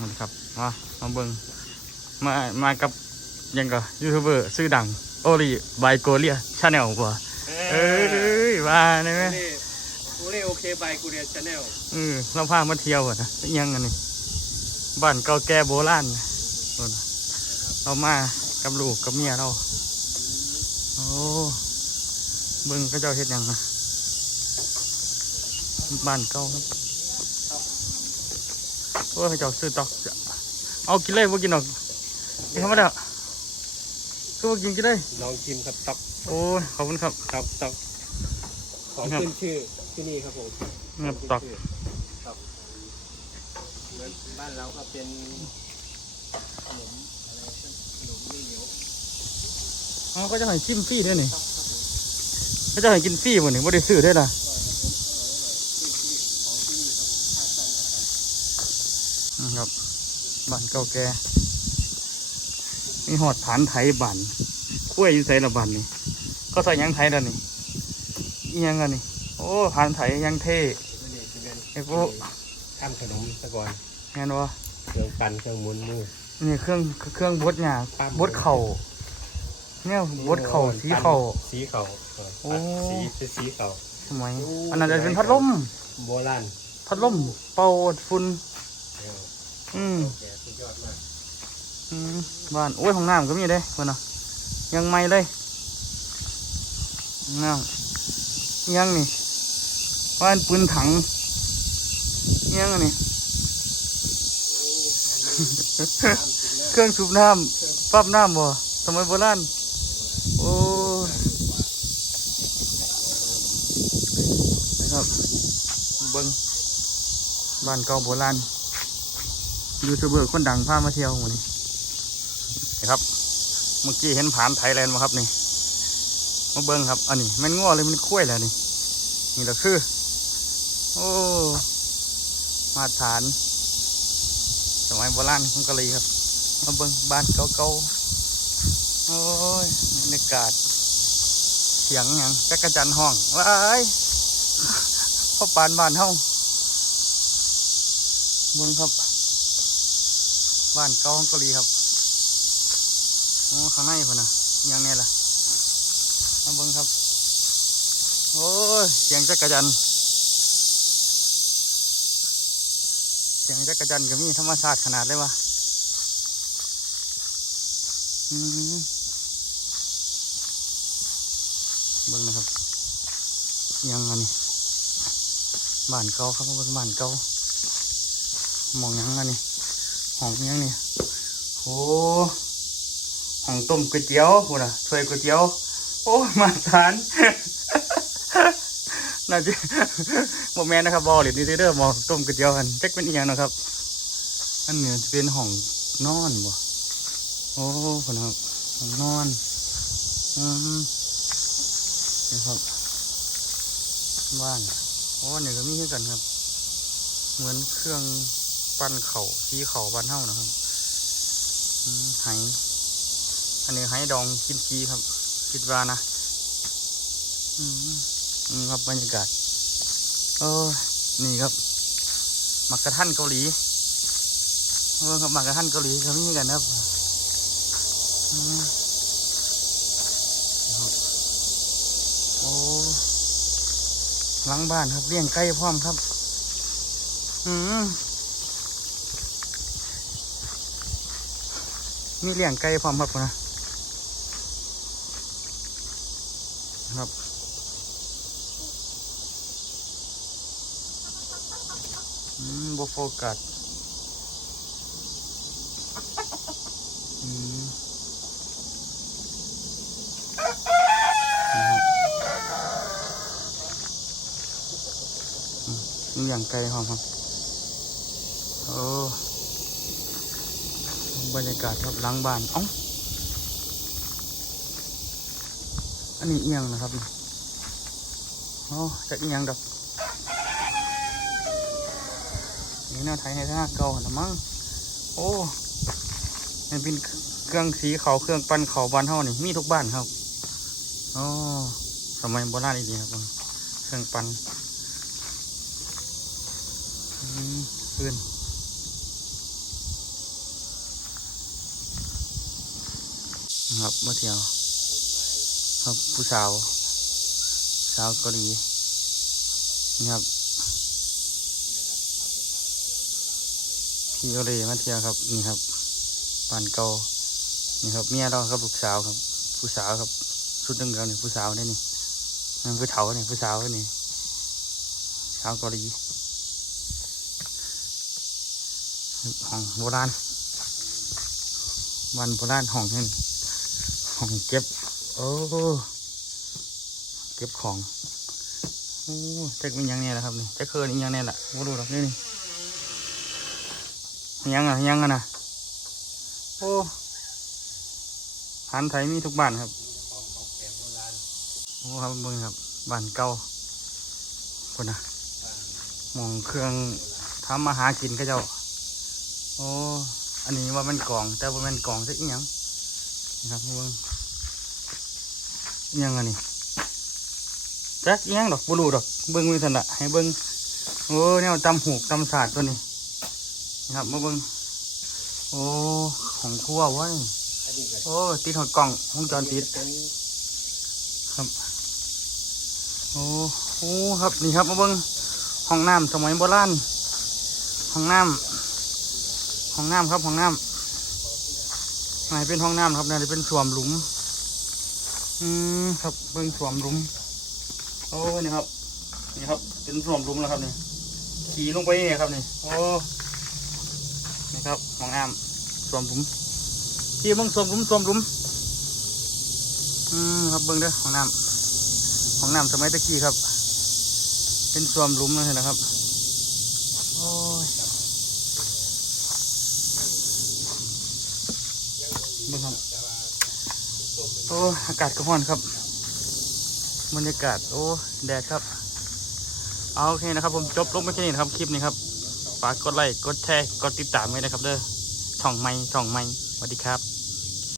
มันครับมามาเบิ่งมามากับยังก็ยูทูบเบอร์ชื่อดังโอลีไบโกเลียชาแนลบ่เอ้ยว่าได้ไหมนี่กูนี่โอเคบายกูเรียนชาแนลเออเราพามาเที่ยวอะนะอิหยังอันนี้บ้านเก่าแก่โบราณนะโน่นน่ะเรามากับลูกกับเมียเราโอ้เบิ่งเขาเจ้าเฮ็ดหยังนะบ้านเก่าครับโอ้ยเขาเจ้าซื้อตอกเอากินเลยบ่กินหรอกกินเข้ามาแล้วก็บ่กินกินเลยลองชิมครับต๊อกโอ้ยขอบคุณครับครับต๊อกของครับขึ้นชื่อที่นี่ครับผมเงียบตอกครับเหมือนบ้านเราก็เป็นขนมอะไรขนมไม่เหนียวอ๋อเขาจะให้จิ้มฟรีด้วยนี่เขาจะให้กินฟรีบ่นี่บ่ได้ซื้อได้อล่ะ นะครับ บ้านเก่าแก่มีหอดฐานไทยบ้านกล้วยอยู่ใส่ละบ้านนี่ก็ใส่หยังไทยแล้วนี่อีหยังกันนี่ โอ้ฐานไทยยังเท่นี่จะเป็นไอ้พวกทำขนมตะกอนงานวะเครื่องปั่นเครื่องหมุนมือนี่เครื่องเครื่องบดหยาปั้มบดเข่าเนี่ยบดเข่าสีเข่าสีเข่าเออโอ้สีเป็นสีเข่าทำไมอันนั้นจะเป็นพัดลมโบราณพัดลมเป่าฝุ่นเอออืมแกสุด ยอดมากอืมบ้านโอ้ยห้องน้ำก็มีเด้เพื่อนน่ะยังไม่เลยน้ำยังนี่บ้านปืนถังยังอันนี่เครื่องสูบน้ำปั๊บน้ำบ่สมัยโบราณโอ้นะครับเบิ้งบ้านเก่าโบราณ ยูทูบเบอร์คนดังพามาเที่ยวหมดนี้นะครับ เมื่อกี้เห็นผ่านไทยแลนด์มาครับนี่มาเบิ้งครับ อันนี้มันง้อเลยมันคุ้ยแล้วนี่นี่แหละคือ โอ้มาตรฐาน สมัยโบราณของกะหรี่ครับ มาเบิ่งบ้านเก่าๆโอ้ยบรรยากาศเสียงหยังจักรจันทร์ห้องว้ายพ่อปานบ้านเฮาเบิ่งครับ บ้านเก่าของกะหรี่ครับโอ้ข้างในคนนะยังเนี่ยล่ะมาเบิ่งครับ โอ้ยเสียงจักรจันเสียงจักรจันก็มีธรรมชาติขนาดเลยวะอืมเบิ่งนะครับ ยังอันนี้บ้านเก่าครับมาเบิ่งบ้านเก่ามองยังอันนี้ ห้องยังนี่โอ้ห้องต้มก๋วยเตี๋ยวพูดนะถ้วยก๋วยเตี๋ยว โอ้มาทานน่าจะโมแมนนะครับบอหรือนี่เด้อหมองต้มก๋วยเตี๋ยวกันเจ๊กเป็นอียงนะครับ อันเหนือจะเป็นห้องนอนบ่โอ้คนนะครับผมนอนอืมนี่ครับบ้านโอ้เนี่ยก็มีคือกันครับ เหมือนเครื่อง ปั้นเข่าที่เข่าบ้านเท่านะครับไห้อันนี้ไห้ดองกินจีครับ คิดว่านะ อืมครับบรรยากาศโอ้ยนี่ครับหมักกระทันเกาหลีเออครับหมักกระทันเกาหลีก็มีคือกันครับอืมครับโอ้หลังบ้านครับเลี้ยงไก่พร้อมครับ อืม มีเลี้ยงไก่พร้อมครับนะ ครับอืมบโฟกัสอืมนี่อย่างไกลหอมครับ โอ้ บรรยากาศครับหล้างบ้านเอ้าอันนี้เอียงนะครับนี่โอ้จะเอียงดอกนี่น่าไทยให้ท่าเก่านะมั้งโอ้มันเป็นเครื่องสีเขาเครื่องปั้นเขาบ้านเฮานี่มีทุกบ้านครับโอ้สมัยโบราณอีกทีครับเครื่องปั้นอืมขึ้น ครับมาเที่ยว ครับผู้สาว สาวเกาหลีนี่ครับ พี่เกาหลีมาเที่ยวครับ นี่ครับบ้านเกานี่ครับเมียเราครับลูกสาวครับ ผู้สาวครับชุดเรื่องๆนี่ผู้สาวนี่นี่นั่นผู้เฒ่านี่ผู้สาวนี่สาวเกาหลีห้องโบราณวันโบราณห้องนี่ ห้องเก็บ โอ้เก็บของโอ้แจ็คเป็นยังเนี่ยแหละครับนี่แจ็คเคยนี่ยังเนี่ยแหละม่รู้หรอกนี่นี่ยังอะยังอะนะโอ้หันไทยมีทุกบ้านครับโอ้ครับมึงครับบ้านเก่าคนนะหมองเครื่องทำมาหากินก็เจ้า โอ้ อันนี้ว่ามันกล่อง แต่ว่ามันกล่องจะอีหยัง นี่ครับเบิ่งยังอันนี้แจ็คอิหยังดอกบลูดอกเบิ้งมือสันละให้เบิ้งโอ้เนี่ยตำหูกตำศาสตร์ตัวนี้นี่ครับมาเบิ้งโอ้ของครัวไว้ยอันนี้ก็โอ้ติดหอดกล่องวงจรปิดเป็นโอ้โหครับนี่ครับมาเบิ้งห้องน้ำสมัยโบราณห้องน้ำห้องน้ำครับห้องน้ำ ไหนเป็นห้องน้ำครับเนี่ยเป็นสวมหลุม อืมครับเบิ้งสวมหลุมโอ้นี่ครับนี่ครับ เป็นสวมหลุมแล้วครับนี่ขี่ลงไปนี่ครับนี่โอ้นี่ครับห้องน้ำสวมหลุมที่เบิ้งสวมหลุมสวมหลุม อืมครับเบิ้งเด้อห้องน้ำของน้ำสมัยตะกี้ครับ เป็นสวมหลุมเลยนะครับ โอ้ยเบิ่งครับ โอ้อากาศก็ร้อนครับบรรยากาศโอ้แดดครับ เอาโอเคนะครับ ผมจบลงไปแค่นี้นะครับคลิปนี้ครับฝากกดไลค์กดแชร์กดติดตามไว้นะครับเด้อช่องใหม่ช่องใหม่สวัสดีครับ